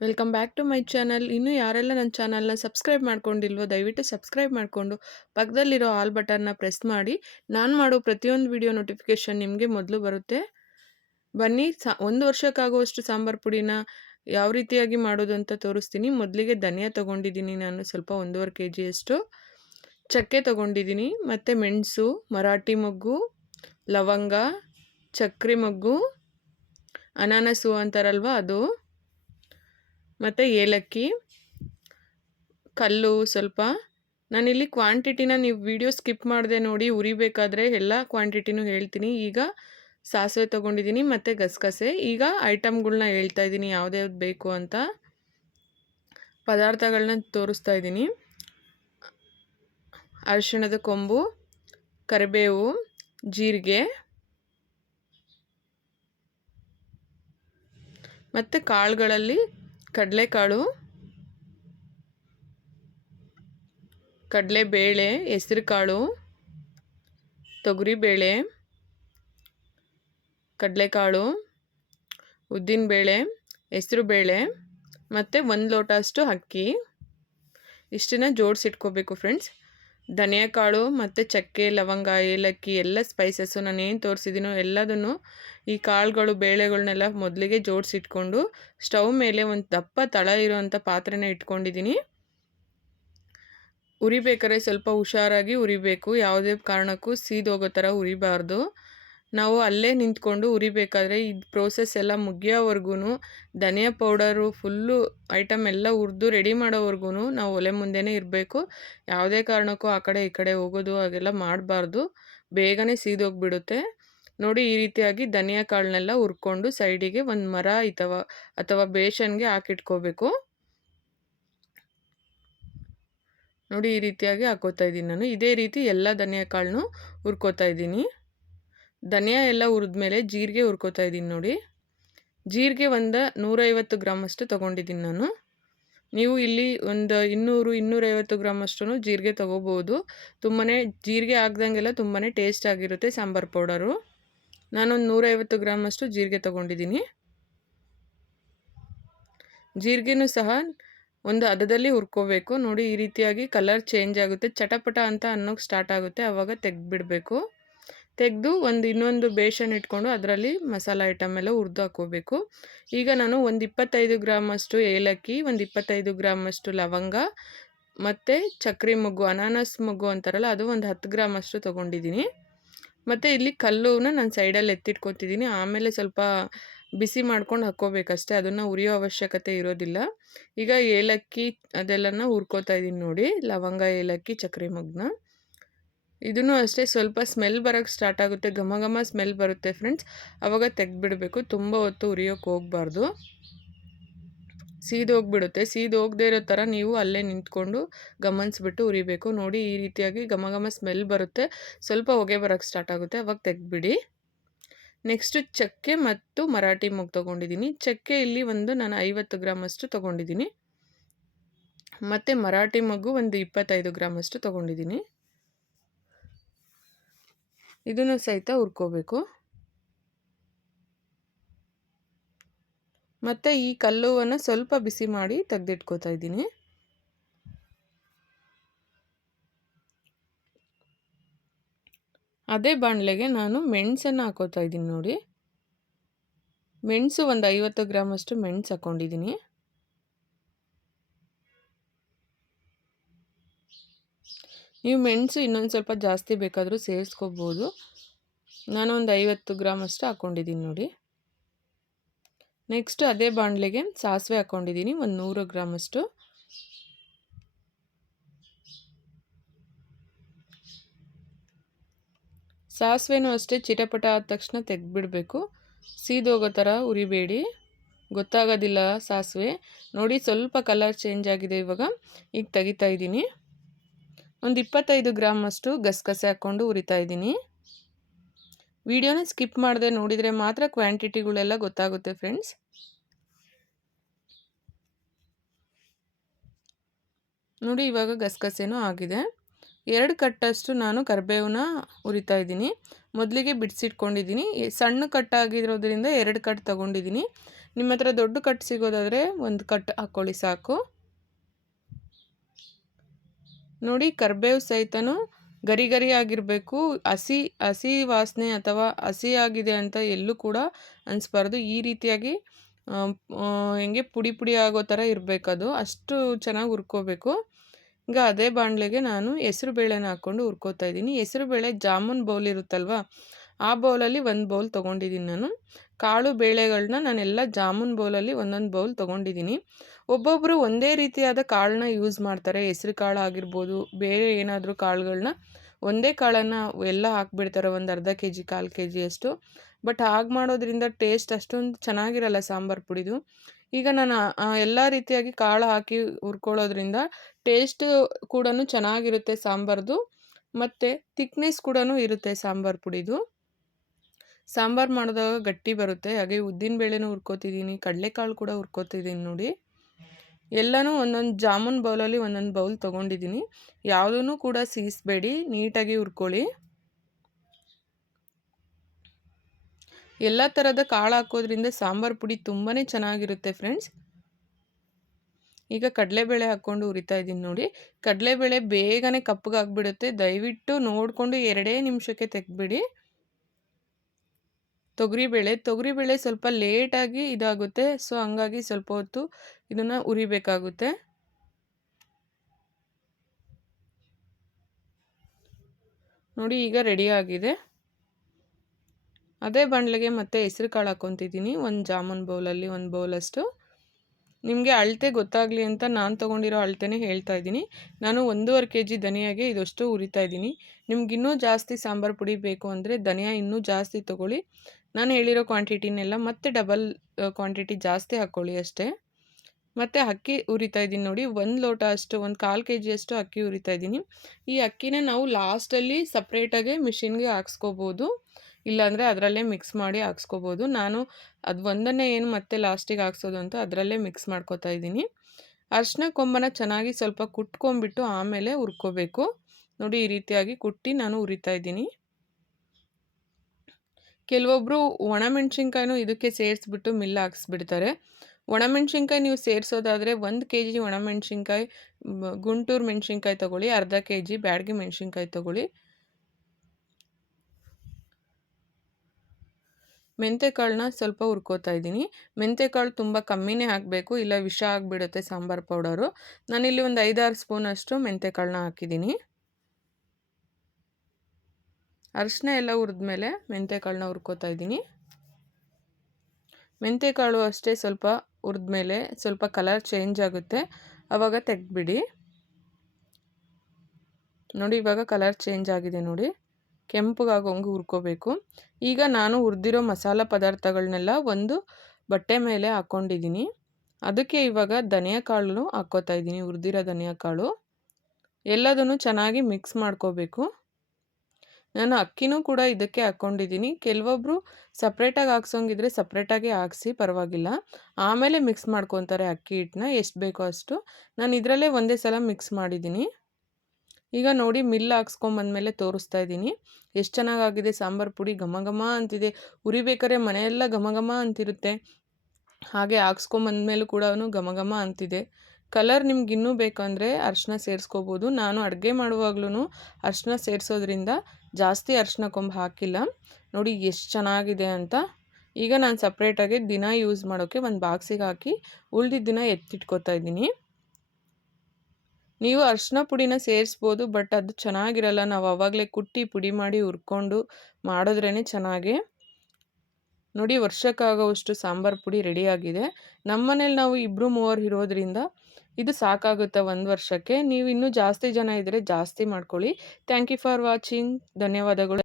Welcome back to my channel. ಇನ್ನೂ ಯಾರೆಲ್ಲ ನನ್ನ ಚಾನಲ್ನ ಸಬ್ಸ್ಕ್ರೈಬ್ ಮಾಡ್ಕೊಂಡಿಲ್ವೋ, ದಯವಿಟ್ಟು ಸಬ್ಸ್ಕ್ರೈಬ್ ಮಾಡಿಕೊಂಡು ಪಕ್ಕದಲ್ಲಿರೋ ಆಲ್ ಬಟನ್ನ ಪ್ರೆಸ್ ಮಾಡಿ. ನಾನು ಮಾಡೋ ಪ್ರತಿಯೊಂದು ವಿಡಿಯೋ ನೋಟಿಫಿಕೇಷನ್ ನಿಮಗೆ ಮೊದಲು ಬರುತ್ತೆ. ಬನ್ನಿ, ಸಾ ಒಂದು ವರ್ಷಕ್ಕಾಗುವಷ್ಟು ಸಾಂಬಾರು ಪುಡಿನ ಯಾವ ರೀತಿಯಾಗಿ ಮಾಡೋದು ಅಂತ ತೋರಿಸ್ತೀನಿ. ಮೊದಲಿಗೆ ಧನಿಯಾ ತೊಗೊಂಡಿದ್ದೀನಿ ನಾನು, ಸ್ವಲ್ಪ ಒಂದೂವರೆ ಕೆ ಜಿಯಷ್ಟು ಚಕ್ಕೆ ತೊಗೊಂಡಿದ್ದೀನಿ, ಮತ್ತು ಮೆಣಸು, ಮರಾಠಿ ಮೊಗ್ಗು, ಲವಂಗ, ಚಕ್ರಿ ಮೊಗ್ಗು, ಅನಾನಸು ಅಂತಾರಲ್ವ ಅದು. ಮತ್ತು ಏಲಕ್ಕಿ, ಕಲ್ಲು ಸ್ವಲ್ಪ. ನಾನಿಲ್ಲಿ ಕ್ವಾಂಟಿಟಿನ ನೀವು ವಿಡಿಯೋ ಸ್ಕಿಪ್ ಮಾಡಿದೆ ನೋಡಿ, ಉರಿಬೇಕಾದ್ರೆ ಎಲ್ಲ ಕ್ವಾಂಟಿಟಿನೂ ಹೇಳ್ತೀನಿ. ಈಗ ಸಾಸಿವೆ ತೊಗೊಂಡಿದ್ದೀನಿ ಮತ್ತು ಗಸಗಸೆ. ಈಗ ಐಟಮ್ಗಳನ್ನ ಹೇಳ್ತಾ ಇದ್ದೀನಿ, ಯಾವ್ದ್ಯಾವ್ದು ಬೇಕು ಅಂತ. ಪದಾರ್ಥಗಳನ್ನ ತೋರಿಸ್ತಾ ಇದ್ದೀನಿ. ಅರಿಶಿಣದ ಕೊಂಬು, ಕರಿಬೇವು, ಜೀರಿಗೆ, ಮತ್ತು ಕಾಳುಗಳಲ್ಲಿ ಕಡಲೆಕಾಳು, ಕಡಲೆಬೇಳೆ, ಹೆಸರುಕಾಳು, ತೊಗರಿಬೇಳೆ, ಕಡಲೆಕಾಳು, ಉದ್ದಿನಬೇಳೆ, ಹೆಸರುಬೇಳೆ ಮತ್ತು ಒಂದು ಲೋಟ ಅಷ್ಟು ಅಕ್ಕಿ. ಇಷ್ಟನ್ನ ಜೋಡಿಸಿಟ್ಕೋಬೇಕು ಫ್ರೆಂಡ್ಸ್ ಧನಿಯಾ ಕಾಳು ಮತ್ತು ಚಕ್ಕೆ, ಲವಂಗ, ಏಲಕ್ಕಿ ಎಲ್ಲ ಸ್ಪೈಸಸ್ಸು ನಾನು ಏನು ತೋರಿಸಿದ್ದೀನೋ ಎಲ್ಲದನ್ನು ಈ ಕಾಳುಗಳು ಬೇಳೆಗಳನ್ನೆಲ್ಲ ಮೊದಲಿಗೆ ಜೋಡಿಸಿಟ್ಕೊಂಡು ಸ್ಟವ್ ಮೇಲೆ ಒಂದು ದಪ್ಪ ತಳ ಇರೋವಂಥ ಪಾತ್ರೆನ ಇಟ್ಕೊಂಡಿದ್ದೀನಿ ಉರಿಬೇಕಾದ್ರೆ ಸ್ವಲ್ಪ ಹುಷಾರಾಗಿ ಉರಿಬೇಕು. ಯಾವುದೇ ಕಾರಣಕ್ಕೂ ಸೀದೋಗೋ ಥರ ಉರಿಬಾರ್ದು. ನಾವು ಅಲ್ಲೇ ನಿಂತ್ಕೊಂಡು ಉರಿಬೇಕಾದ್ರೆ ಇದು ಪ್ರೋಸೆಸ್ ಎಲ್ಲ ಮುಗಿಯೋವರೆಗೂ ಧನಿಯಾ ಪೌಡರು ಫುಲ್ಲು ಐಟಮ್ ಎಲ್ಲ ಹುರಿದು ರೆಡಿ ಮಾಡೋವರೆಗೂ ನಾವು ಒಲೆ ಮುಂದೆನೇ ಇರಬೇಕು. ಯಾವುದೇ ಕಾರಣಕ್ಕೂ ಆ ಕಡೆ ಈ ಕಡೆ ಹೋಗೋದು ಹಾಗೆಲ್ಲ ಮಾಡಬಾರ್ದು. ಬೇಗನೆ ಸೀದೋಗಿಬಿಡುತ್ತೆ. ನೋಡಿ ಈ ರೀತಿಯಾಗಿ ಧನಿಯಾ ಕಾಳನ್ನೆಲ್ಲ ಹುರ್ಕೊಂಡು ಸೈಡಿಗೆ ಒಂದು ಮರ ಅಥವಾ ಅಥವಾ ಬೇಷನ್ಗೆ ಹಾಕಿಟ್ಕೋಬೇಕು. ನೋಡಿ ಈ ರೀತಿಯಾಗಿ ಹಾಕೋತಾ ಇದ್ದೀನಿ ನಾನು. ಇದೇ ರೀತಿ ಎಲ್ಲ ಧನಿಯಾ ಕಾಳನ್ನು ಹುರ್ಕೋತಾ ಇದ್ದೀನಿ. ಧನಿಯಾ ಎಲ್ಲ ಹುರಿದ್ಮೇಲೆ ಜೀರಿಗೆ ಹುರ್ಕೋತಾ ಇದ್ದೀನಿ ನೋಡಿ. ಜೀರಿಗೆ ಒಂದು ನೂರೈವತ್ತು ಗ್ರಾಮಷ್ಟು ತೊಗೊಂಡಿದ್ದೀನಿ ನಾನು. ನೀವು ಇಲ್ಲಿ ಒಂದು ಇನ್ನೂರು, ಇನ್ನೂರೈವತ್ತು ಗ್ರಾಮಷ್ಟು ಜೀರಿಗೆ ತೊಗೋಬೋದು. ತುಂಬಾ ಜೀರಿಗೆ ಹಾಕ್ದಂಗೆಲ್ಲ ತುಂಬಾ ಟೇಸ್ಟ್ ಆಗಿರುತ್ತೆ ಸಾಂಬಾರು ಪೌಡರು. ನಾನೊಂದು ನೂರೈವತ್ತು ಗ್ರಾಮಷ್ಟು ಜೀರಿಗೆ ತೊಗೊಂಡಿದ್ದೀನಿ. ಜೀರಿಗೆನೂ ಸಹ ಒಂದು ಹದದಲ್ಲಿ ಹುರ್ಕೋಬೇಕು. ನೋಡಿ ಈ ರೀತಿಯಾಗಿ ಕಲರ್ ಚೇಂಜ್ ಆಗುತ್ತೆ. ಚಟಪಟ ಅಂತ ಅನ್ನೋಕ್ಕೆ ಸ್ಟಾರ್ಟ್ ಆಗುತ್ತೆ. ಆವಾಗ ತೆಗೆದ್ಬಿಡಬೇಕು. ತೆಗೆದು ಒಂದು ಇನ್ನೊಂದು ಬೇಷನ್ ಇಟ್ಕೊಂಡು ಅದರಲ್ಲಿ ಮಸಾಲ ಐಟಮ್ ಎಲ್ಲ ಹುರಿದು ಹಾಕೋಬೇಕು ಈಗ ನಾನು ಒಂದು ಇಪ್ಪತ್ತೈದು ಗ್ರಾಮಷ್ಟು ಏಲಕ್ಕಿ, ಒಂದು ಇಪ್ಪತ್ತೈದು ಗ್ರಾಮಷ್ಟು ಲವಂಗ ಮತ್ತು ಚಕ್ರಿ ಮೊಗ್ಗು, ಅನಾನಸ್ ಮೊಗ್ಗು ಅಂತಾರಲ್ಲ ಅದು ಒಂದು ಹತ್ತು ಗ್ರಾಮಷ್ಟು ತೊಗೊಂಡಿದ್ದೀನಿ. ಮತ್ತು ಇಲ್ಲಿ ಕಲ್ಲುನ ನಾನು ಸೈಡಲ್ಲಿ ಎತ್ತಿಟ್ಕೊತಿದ್ದೀನಿ. ಆಮೇಲೆ ಸ್ವಲ್ಪ ಬಿಸಿ ಮಾಡ್ಕೊಂಡು ಹಾಕ್ಕೋಬೇಕಷ್ಟೇ, ಅದನ್ನು ಉರಿಯೋ ಅವಶ್ಯಕತೆ ಇರೋದಿಲ್ಲ. ಈಗ ಏಲಕ್ಕಿ ಅದೆಲ್ಲನ ಹುರ್ಕೋತಾ ಇದ್ದೀನಿ ನೋಡಿ, ಲವಂಗ ಏಲಕ್ಕಿ, ಚಕ್ರಿ ಮೊಗ್ಗನ್ನ ಇದನ್ನು ಅಷ್ಟೇ ಸ್ವಲ್ಪ ಸ್ಮೆಲ್ ಬರೋಕ್ಕೆ ಸ್ಟಾರ್ಟ್ ಆಗುತ್ತೆ. ಘಮ ಘಮ ಸ್ಮೆಲ್ ಬರುತ್ತೆ ಫ್ರೆಂಡ್ಸ್. ಆವಾಗ ತೆಗೆದ್ಬಿಡಬೇಕು. ತುಂಬ ಹೊತ್ತು ಉರಿಯೋಕ್ಕೆ ಹೋಗಬಾರ್ದು. ಸೀದೋಗ್ಬಿಡುತ್ತೆ ಸೀದೋಗದೇ ಇರೋ ಥರ ನೀವು ಅಲ್ಲೇ ನಿಂತ್ಕೊಂಡು ಗಮನಿಸ್ಬಿಟ್ಟು ಉರಿಬೇಕು. ನೋಡಿ ಈ ರೀತಿಯಾಗಿ ಘಮ ಘಮ ಸ್ಮೆಲ್ ಬರುತ್ತೆ. ಸ್ವಲ್ಪ ಹೊಗೆ ಬರೋಕ್ಕೆ ಸ್ಟಾರ್ಟ್ ಆಗುತ್ತೆ. ಅವಾಗ ತೆಗೆದ್ಬಿಡಿ. ನೆಕ್ಸ್ಟು ಚಕ್ಕೆ ಮತ್ತು ಮರಾಠಿ ಮೊಗ್ಗು ತೊಗೊಂಡಿದ್ದೀನಿ. ಚಕ್ಕೆ ಇಲ್ಲಿ ಒಂದು ನಾನು ಐವತ್ತು ಗ್ರಾಮಷ್ಟು ತೊಗೊಂಡಿದ್ದೀನಿ. ಮತ್ತು ಮರಾಠಿ ಮಗು ಒಂದು ಇಪ್ಪತ್ತೈದು ಗ್ರಾಮಷ್ಟು ತೊಗೊಂಡಿದ್ದೀನಿ. ಇದನ್ನು ಸಹಿತ ಹುರ್ಕೋಬೇಕು. ಮತ್ತು ಈ ಕಲ್ಲುವನ್ನು ಸ್ವಲ್ಪ ಬಿಸಿ ಮಾಡಿ ತೆಗೆದಿಟ್ಕೋತಾ ಇದ್ದೀನಿ. ಅದೇ ಬಾಣಲೆಗೆ ನಾನು ಮೆಣಸನ್ನು ಹಾಕೋತಾ ಇದ್ದೀನಿ ನೋಡಿ. ಮೆಣಸು ಒಂದು ಐವತ್ತು ಗ್ರಾಮಷ್ಟು ಮೆಣಸು ಹಾಕ್ಕೊಂಡಿದ್ದೀನಿ ನೀವು ಮೆಣಸು ಇನ್ನೊಂದು ಸ್ವಲ್ಪ ಜಾಸ್ತಿ ಬೇಕಾದರೂ ಸೇರಿಸ್ಕೋಬೋದು. ನಾನು ಒಂದು ಐವತ್ತು ಗ್ರಾಮ್ ಅಷ್ಟು ಹಾಕ್ಕೊಂಡಿದ್ದೀನಿ ನೋಡಿ. ನೆಕ್ಸ್ಟ್ ಅದೇ ಬಾಣಲೆಗೆ ಸಾಸಿವೆ ಹಾಕ್ಕೊಂಡಿದ್ದೀನಿ, ಒಂದು ನೂರು ಗ್ರಾಮಷ್ಟು ಸಾಸಿವೆನೂ ಅಷ್ಟೇ ಚಿಟಪಟ ಆದ ತಕ್ಷಣ ತೆಗೆದ್ಬಿಡಬೇಕು. ಸೀದೋಗೋ ಥರ ಉರಿಬೇಡಿ. ಗೊತ್ತಾಗೋದಿಲ್ಲ ಸಾಸಿವೆ. ನೋಡಿ ಸ್ವಲ್ಪ ಕಲರ್ ಚೇಂಜ್ ಆಗಿದೆ ಇವಾಗ. ಈಗ ತೆಗಿತಾ ಇದ್ದೀನಿ. ಒಂದು ಇಪ್ಪತ್ತೈದು ಗ್ರಾಮಷ್ಟು ಗಸಗಸೆ ಹಾಕ್ಕೊಂಡು ಉರಿತಾ ಇದ್ದೀನಿ. ವಿಡಿಯೋನ ಸ್ಕಿಪ್ ಮಾಡದೆ ನೋಡಿದರೆ ಮಾತ್ರ ಕ್ವಾಂಟಿಟಿಗಳೆಲ್ಲ ಗೊತ್ತಾಗುತ್ತೆ ಫ್ರೆಂಡ್ಸ್. ನೋಡಿ ಇವಾಗ ಗಸಗಸೆನೂ ಆಗಿದೆ. ಎರಡು ಕಟ್ಟಷ್ಟು ನಾನು ಕರಿಬೇವನ್ನ ಉರಿತಾ ಇದ್ದೀನಿ. ಮೊದಲಿಗೆ ಬಿಡಿಸಿಟ್ಕೊಂಡಿದ್ದೀನಿ. ಸಣ್ಣ ಕಟ್ಟಾಗಿರೋದ್ರಿಂದ ಎರಡು ಕಟ್ ತಗೊಂಡಿದ್ದೀನಿ. ನಿಮ್ಮ ದೊಡ್ಡ ಕಟ್ ಸಿಗೋದಾದರೆ ಒಂದು ಕಟ್ ಹಾಕ್ಕೊಳ್ಳಿ ಸಾಕು. ನೋಡಿ ಕರ್ಬೇವು ಸಹಿತನೂ ಗರಿ ಗರಿ ಆಗಿರಬೇಕು ಹಸಿ ಹಸಿ ವಾಸನೆ ಅಥವಾ ಹಸಿ ಆಗಿದೆ ಅಂತ ಎಲ್ಲೂ ಕೂಡ ಅನಿಸ್ಬಾರ್ದು. ಈ ರೀತಿಯಾಗಿ ಹೆಂಗೆ ಪುಡಿ ಪುಡಿ ಆಗೋ ಥರ ಇರಬೇಕದು ಅಷ್ಟು ಚೆನ್ನಾಗಿ ಹುರ್ಕೋಬೇಕು. ಈಗ ಅದೇ ಬಾಣಲೆಗೆ ನಾನು ಹೆಸರು ಬೇಳೆನ ಹಾಕ್ಕೊಂಡು ಹುರ್ಕೋತಾ ಇದ್ದೀನಿ. ಹೆಸರು ಬೇಳೆ ಜಾಮೂನ್ ಬೌಲ್ ಇರುತ್ತಲ್ವ, ಆ ಬೌಲಲ್ಲಿ ಒಂದು ಬೌಲ್ ತೊಗೊಂಡಿದ್ದೀನಿ ನಾನು. ಕಾಳು ಬೇಳೆಗಳನ್ನ ನಾನೆಲ್ಲ ಜಾಮೂನ್ ಬೌಲಲ್ಲಿ ಒಂದೊಂದು ಬೌಲ್ ತೊಗೊಂಡಿದ್ದೀನಿ. ಒಬ್ಬೊಬ್ಬರು ಒಂದೇ ರೀತಿಯಾದ ಕಾಳನ್ನ ಯೂಸ್ ಮಾಡ್ತಾರೆ. ಹೆಸ್ರು ಕಾಳು ಆಗಿರ್ಬೋದು, ಬೇರೆ ಏನಾದರೂ ಕಾಳುಗಳನ್ನ ಒಂದೇ ಕಾಳನ್ನು ಎಲ್ಲ ಹಾಕ್ಬಿಡ್ತಾರೆ, ಒಂದು ಅರ್ಧ ಕೆ ಜಿ ಕಾಲು ಕೆ ಜಿಯಷ್ಟು ಬಟ್ ಹಾಗೆ ಮಾಡೋದ್ರಿಂದ ಟೇಸ್ಟ್ ಅಷ್ಟೊಂದು ಚೆನ್ನಾಗಿರಲ್ಲ ಸಾಂಬಾರು ಪುಡಿದು. ಈಗ ನಾನು ಎಲ್ಲ ರೀತಿಯಾಗಿ ಕಾಳು ಹಾಕಿ ಹುರ್ಕೊಳ್ಳೋದ್ರಿಂದ ಟೇಸ್ಟ್ ಕೂಡ ಚೆನ್ನಾಗಿರುತ್ತೆ ಸಾಂಬಾರ್ದು. ಮತ್ತು ತಿಕ್ನೆಸ್ ಕೂಡ ಇರುತ್ತೆ ಸಾಂಬಾರು ಪುಡಿದು. ಸಾಂಬಾರು ಮಾಡಿದಾಗ ಗಟ್ಟಿ ಬರುತ್ತೆ. ಹಾಗೆ ಉದ್ದಿನ ಬೇಳೆನೂ ಹುರ್ಕೋತಿದ್ದೀನಿ ಕಡಲೆಕಾಳು ಕೂಡ ಹುರ್ಕೋತಿದ್ದೀನಿ ನೋಡಿ. ಎಲ್ಲನೂ ಒಂದೊಂದು ಜಾಮೂನ್ ಬೌಲಲ್ಲಿ ಒಂದೊಂದು ಬೌಲ್ ತೊಗೊಂಡಿದ್ದೀನಿ ಯಾವುದೂ ಕೂಡ ಸೀಸಬೇಡಿ, ನೀಟಾಗಿ ಹುರ್ಕೊಳ್ಳಿ. ಎಲ್ಲ ಥರದ ಕಾಳು ಹಾಕೋದ್ರಿಂದ ಸಾಂಬಾರು ಪುಡಿ ತುಂಬಾ ಚೆನ್ನಾಗಿರುತ್ತೆ ಫ್ರೆಂಡ್ಸ್. ಈಗ ಕಡಲೆಬೇಳೆ ಹಾಕ್ಕೊಂಡು ಉರಿತಾ ಇದ್ದೀನಿ ನೋಡಿ. ಕಡಲೆಬೇಳೆ ಬೇಗನೆ ಕಪ್ಪಗಾಗ್ಬಿಡುತ್ತೆ ದಯವಿಟ್ಟು ನೋಡಿಕೊಂಡು ಎರಡೇ ನಿಮಿಷಕ್ಕೆ ತೆಗ್ಬಿಡಿ ತೊಗರಿಬೇಳೆ ತೊಗರಿಬೇಳೆ ಸ್ವಲ್ಪ ಲೇಟಾಗಿ ಇದಾಗುತ್ತೆ. ಸೊ ಹಂಗಾಗಿ ಸ್ವಲ್ಪ ಹೊತ್ತು ಇದನ್ನು ಉರಿಬೇಕಾಗುತ್ತೆ. ನೋಡಿ, ಈಗ ರೆಡಿ ಆಗಿದೆ. ಅದೇ ಬಾಣಲೆಗೆ ಮತ್ತೆ ಹೆಸ್ರು ಕಾಳು ಹಾಕ್ಕೊತಿದ್ದೀನಿ. ಒಂದು ಜಾಮೂನ್ ಬೌಲಲ್ಲಿ ಒಂದು ಬೌಲಷ್ಟು. ನಿಮಗೆ ಅಳತೆ ಗೊತ್ತಾಗಲಿ ಅಂತ ನಾನು ತೊಗೊಂಡಿರೋ ಅಳತೆನೇ ಹೇಳ್ತಾ ಇದ್ದೀನಿ. ನಾನು ಒಂದೂವರೆ ಕೆ ಜಿ ಧನಿಯಾಗೆ ಇದಷ್ಟು ಉರಿತಾ ಇದ್ದೀನಿ. ನಿಮ್ಗೆ ಜಾಸ್ತಿ ಸಾಂಬಾರು ಪುಡಿ ಬೇಕು ಅಂದರೆ ಧನಿಯಾ ಇನ್ನೂ ಜಾಸ್ತಿ ತೊಗೊಳ್ಳಿ. ನಾನು ಹೇಳಿರೋ ಕ್ವಾಂಟಿಟಿನೆಲ್ಲ ಮತ್ತೆ ಡಬಲ್ ಕ್ವಾಂಟಿಟಿ ಜಾಸ್ತಿ ಹಾಕ್ಕೊಳ್ಳಿ ಅಷ್ಟೇ. ಮತ್ತು ಅಕ್ಕಿ ಉರಿತಾ ಇದ್ದೀನಿ ನೋಡಿ, ಒಂದು ಲೋಟ ಅಷ್ಟು, ಒಂದು ಕಾಲು ಕೆ ಜಿಯಷ್ಟು ಅಕ್ಕಿ ಉರಿತಾ ಇದ್ದೀನಿ. ಈ ಅಕ್ಕಿನ ನಾವು ಲಾಸ್ಟಲ್ಲಿ ಸಪ್ರೇಟಾಗೆ ಮಿಷಿನ್ಗೆ ಹಾಕ್ಸ್ಕೋಬೋದು. ಇಲ್ಲಾಂದರೆ ಅದರಲ್ಲೇ ಮಿಕ್ಸ್ ಮಾಡಿ ಹಾಕ್ಸ್ಕೋಬೋದು. ನಾನು ಅದು ಒಂದನ್ನೇ ಏನು ಮತ್ತೆ ಲಾಸ್ಟಿಗೆ ಹಾಕ್ಸೋದು ಅಂತ ಅದರಲ್ಲೇ ಮಿಕ್ಸ್ ಮಾಡ್ಕೋತಾ ಇದ್ದೀನಿ. ಅರ್ಶಿನ ಕೊಂಬನ ಚೆನ್ನಾಗಿ ಸ್ವಲ್ಪ ಕುಟ್ಕೊಂಬಿಟ್ಟು ಆಮೇಲೆ ಹುರ್ಕೋಬೇಕು. ನೋಡಿ ಈ ರೀತಿಯಾಗಿ ಕುಟ್ಟಿ ನಾನು ಉರಿತಾ ಇದ್ದೀನಿ. ಕೆಲವೊಬ್ಬರು ಒಣಮೆಣ್ಸಿನ್ಕಾಯಿನೂ ಇದಕ್ಕೆ ಸೇರಿಸ್ಬಿಟ್ಟು ಮಿಲ್ ಹಾಕ್ಸ್ಬಿಡ್ತಾರೆ. ಒಣಮೆಣ್ಸಿನ್ಕಾಯಿ ನೀವು ಸೇರಿಸೋದಾದರೆ ಒಂದು ಕೆ ಜಿ ಒಣಮೆಣ್ಸಿನ್ಕಾಯಿ ಗುಂಟೂರು ಮೆಣ್ಸಿನ್ಕಾಯಿ ತೊಗೊಳ್ಳಿ, ಅರ್ಧ ಕೆ ಜಿ ಬ್ಯಾಡಗಿ ಮೆಣ್ಸಿನ್ಕಾಯಿ ತೊಗೊಳ್ಳಿ. ಮೆಂತೆಕಾಳನ್ನ ಸ್ವಲ್ಪ ಹುರ್ಕೋತಾ ಇದ್ದೀನಿ. ಮೆಂತೆಕಾಳು ತುಂಬ ಕಮ್ಮಿನೇ ಹಾಕಬೇಕು, ಇಲ್ಲ ವಿಷ ಆಗಿಬಿಡುತ್ತೆ ಸಾಂಬಾರು ಪೌಡರು. ನಾನಿಲ್ಲಿ ಒಂದು ಐದಾರು ಸ್ಪೂನಷ್ಟು ಮೆಂತೆಕಾಳನ್ನ ಹಾಕಿದ್ದೀನಿ. ಅರಿಶಿನ ಎಲ್ಲ ಹುರಿದ್ಮೇಲೆ ಮೆಂತೆಕಾಳನ್ನ ಹುರ್ಕೋತಾ ಇದ್ದೀನಿ. ಮೆಂತೆಕಾಳು ಅಷ್ಟೇ ಸ್ವಲ್ಪ ಹುರಿದ್ಮೇಲೆ ಸ್ವಲ್ಪ ಕಲರ್ ಚೇಂಜ್ ಆಗುತ್ತೆ. ಆವಾಗ ತೆಗೆದ್ಬಿಡಿ. ನೋಡಿ ಇವಾಗ ಕಲರ್ ಚೇಂಜ್ ಆಗಿದೆ ನೋಡಿ. ಕೆಂಪಗಾಗೋಂಗೆ ಹುರ್ಕೋಬೇಕು. ಈಗ ನಾನು ಹುರಿದಿರೋ ಮಸಾಲ ಪದಾರ್ಥಗಳನ್ನೆಲ್ಲ ಒಂದು ಬಟ್ಟೆ ಮೇಲೆ ಹಾಕ್ಕೊಂಡಿದ್ದೀನಿ ಅದಕ್ಕೆ ಇವಾಗ ಧನಿಯಾ ಕಾಳು ಹಾಕ್ಕೋತಾ ಇದ್ದೀನಿ, ಹುರಿದಿರೋ ಧನಿಯಾ ಕಾಳು ಎಲ್ಲದನ್ನು ಚೆನ್ನಾಗಿ ಮಿಕ್ಸ್ ಮಾಡ್ಕೋಬೇಕು. ನಾನು ಅಕ್ಕಿನೂ ಕೂಡ ಇದಕ್ಕೆ ಹಾಕ್ಕೊಂಡಿದ್ದೀನಿ ಕೆಲವೊಬ್ಬರು ಸಪ್ರೇಟಾಗಿ ಹಾಕ್ಸೋಂಗಿದ್ರೆ ಸಪ್ರೇಟಾಗಿ ಹಾಕ್ಸಿ ಪರವಾಗಿಲ್ಲ. ಆಮೇಲೆ ಮಿಕ್ಸ್ ಮಾಡ್ಕೊತಾರೆ ಅಕ್ಕಿ ಹಿಟ್ಟನ್ನ, ಎಷ್ಟು ಬೇಕೋ ಅಷ್ಟು. ನಾನು ಇದರಲ್ಲೇ ಒಂದೇ ಸಲ ಮಿಕ್ಸ್ ಮಾಡಿದ್ದೀನಿ. ಈಗ ನೋಡಿ ಮಿಲ್ ಹಾಕ್ಸ್ಕೊಂಬಂದಮೇಲೆ ತೋರಿಸ್ತಾ ಇದ್ದೀನಿ. ಎಷ್ಟು ಚೆನ್ನಾಗಾಗಿದೆ, ಸಾಂಬಾರು ಪುಡಿ ಘಮ ಘಮ ಅಂತಿದೆ. ಉರಿಬೇಕಾದ್ರೆ ಮನೆಯೆಲ್ಲ ಘಮ ಘಮ ಅಂತಿರುತ್ತೆ. ಹಾಗೆ ಹಾಕ್ಸ್ಕೊಂಬಂದ್ಮೇಲೂ ಕೂಡ ಘಮ ಘಮ ಅಂತಿದೆ. ಕಲರ್ ನಿಮ್ಗೆ ಇನ್ನೂ ಬೇಕಂದರೆ ಅರ್ಶಿನ ಸೇರಿಸ್ಕೋಬೋದು. ನಾನು ಅಡುಗೆ ಮಾಡುವಾಗ್ಲೂ ಅರ್ಶಿನ ಸೇರಿಸೋದ್ರಿಂದ ಜಾಸ್ತಿ ಅರ್ಶಿನ ಕೊಂಬು ಹಾಕಿಲ್ಲ. ನೋಡಿ ಎಷ್ಟು ಚೆನ್ನಾಗಿದೆ ಅಂತ. ಈಗ ನಾನು ಸಪ್ರೇಟಾಗಿ ದಿನ ಯೂಸ್ ಮಾಡೋಕ್ಕೆ ಒಂದು ಬಾಕ್ಸಿಗೆ ಹಾಕಿ ಉಳಿದಿದ್ದ ದಿನ ಎತ್ತಿಟ್ಕೋತಾ ಇದ್ದೀನಿ. ನೀವು ಅರ್ಶಿನ ಪುಡಿನ ಸೇರಿಸ್ಬೋದು ಬಟ್ ಅದು ಚೆನ್ನಾಗಿರಲ್ಲ. ನಾವು ಆವಾಗಲೇ ಕುಟ್ಟಿ ಪುಡಿ ಮಾಡಿ ಹುರ್ಕೊಂಡು ಮಾಡಿದ್ರೇ ಚೆನ್ನಾಗಿ. ನೋಡಿ ವರ್ಷಕ್ಕಾಗೋವಷ್ಟು ಸಾಂಬಾರು ಪುಡಿ ರೆಡಿಯಾಗಿದೆ ನಮ್ಮನೇಲಿ ನಾವು ಇಬ್ಬರು ಮೂವರು ಇರೋದ್ರಿಂದ ಇದು ಸಾಕಾಗುತ್ತೆ ಒಂದು ವರ್ಷಕ್ಕೆ. ನೀವು ಇನ್ನೂ ಜಾಸ್ತಿ ಜನ ಇದ್ದರೆ ಜಾಸ್ತಿ ಮಾಡ್ಕೊಳ್ಳಿ. ಥ್ಯಾಂಕ್ ಯು ಫಾರ್ ವಾಚಿಂಗ್ ಧನ್ಯವಾದಗಳು.